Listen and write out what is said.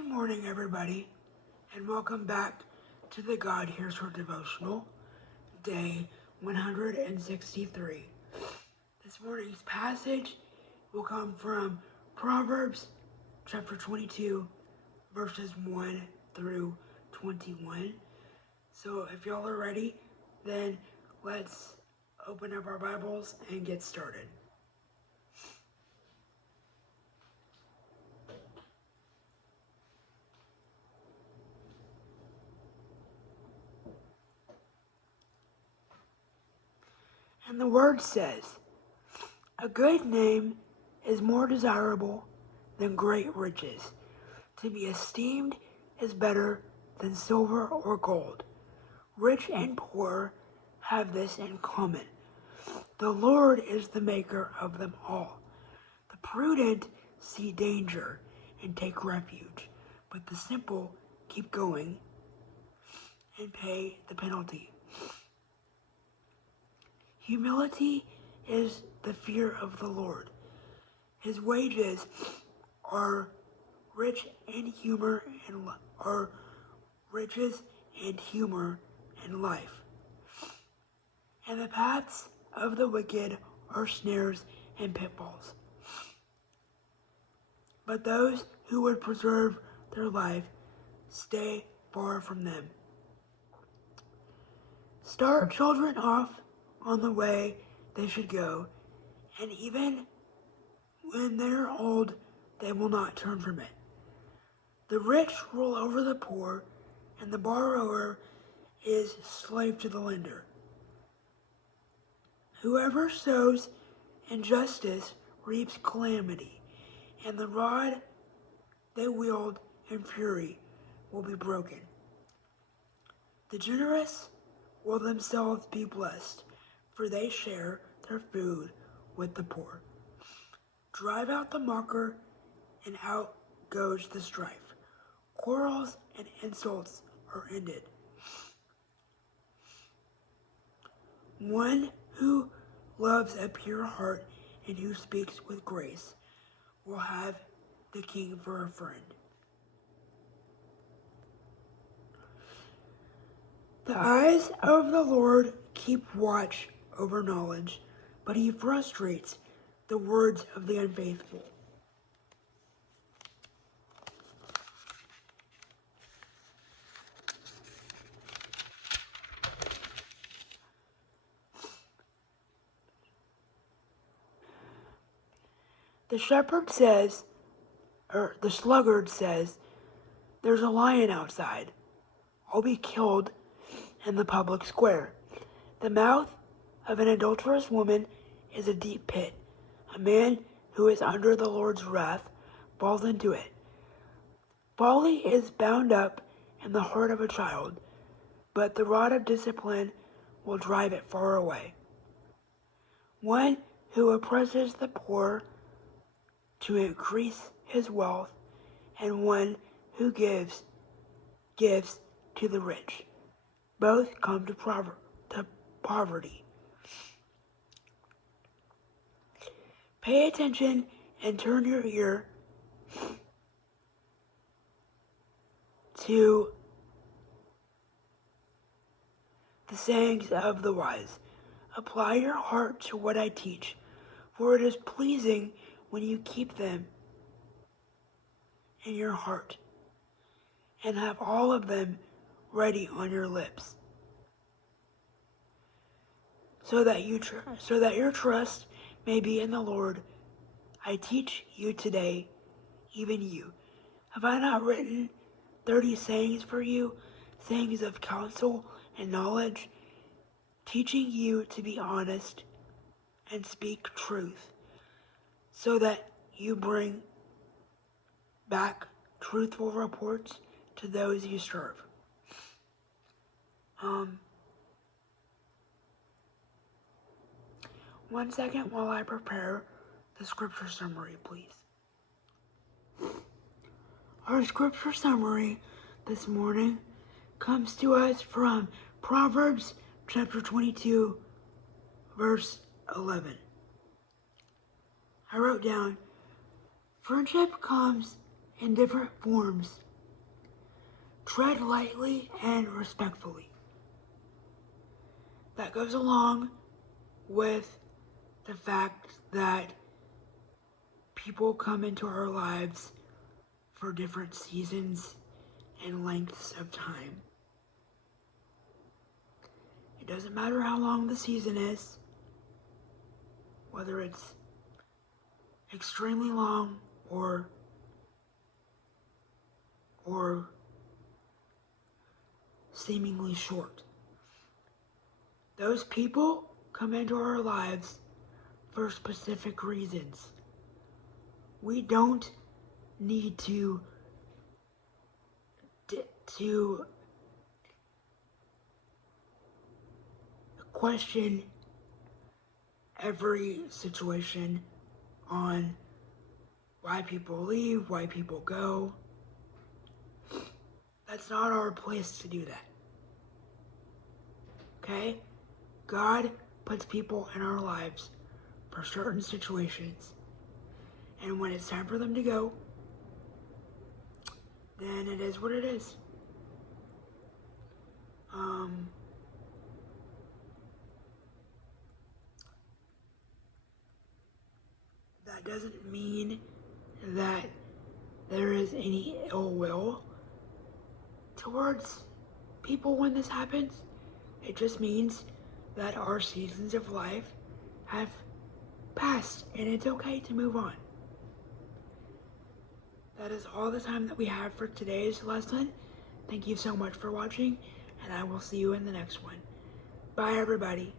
Good morning, everybody, and welcome back to the God Hears Her Devotional, day 163. This morning's passage will come from Proverbs chapter 22, verses 1 through 21. So if y'all are ready, then let's open up our Bibles and get started. And the word says, "A good name is more desirable than great riches. To be esteemed is better than silver or gold. Rich and poor have this in common. The Lord is the maker of them all. The prudent see danger and take refuge, but the simple keep going and pay the penalty. Humility is the fear of the Lord. His wages are riches and humor and life. And the paths of the wicked are snares and pitfalls. But those who would preserve their life stay far from them. Start children off on the way they should go, and even when they're old, they will not turn from it. The rich rule over the poor, and the borrower is slave to the lender. Whoever sows injustice reaps calamity, and the rod they wield in fury will be broken. The generous will themselves be blessed, for they share their food with the poor. Drive out the mocker, and out goes the strife. Quarrels and insults are ended. One who loves a pure heart and who speaks with grace will have the king for a friend. The eyes of the Lord keep watch over knowledge, but he frustrates the words of the unfaithful. The sluggard says, "There's a lion outside. I'll be killed in the public square." The mouth of an adulterous woman is a deep pit. A man who is under the Lord's wrath falls into it. Folly is bound up in the heart of a child, but the rod of discipline will drive it far away. One who oppresses the poor to increase his wealth, and one who gives to the rich, both come to poverty. Pay attention and turn your ear to the sayings of the wise. Apply your heart to what I teach, for it is pleasing when you keep them in your heart and have all of them ready on your lips, so that your trust may be in the Lord. I teach you today, even you. Have I not written 30 sayings for you, sayings of counsel and knowledge, teaching you to be honest and speak truth, so that you bring back truthful reports to those you serve? One second while I prepare the scripture summary, please. Our scripture summary this morning comes to us from Proverbs chapter 22, verse 11. I wrote down, "Friendship comes in different forms tread lightly and respectfully. That goes along with the fact that people come into our lives for different seasons and lengths of time. It doesn't matter how long the season is, whether it's extremely long or seemingly short. Those people come into our lives for specific reasons. We don't need to question every situation on why people leave, why people go. That's not our place to do that. Okay? God puts people in our lives for certain situations. And when it's time for them to go, then it is what it is. That doesn't mean that there is any ill will towards people when this happens. It just means that our seasons of life have passed and it's okay to move on. That is all the time that we have for today's lesson. Thank you so much for watching, and I will see you in the next one. Bye, everybody.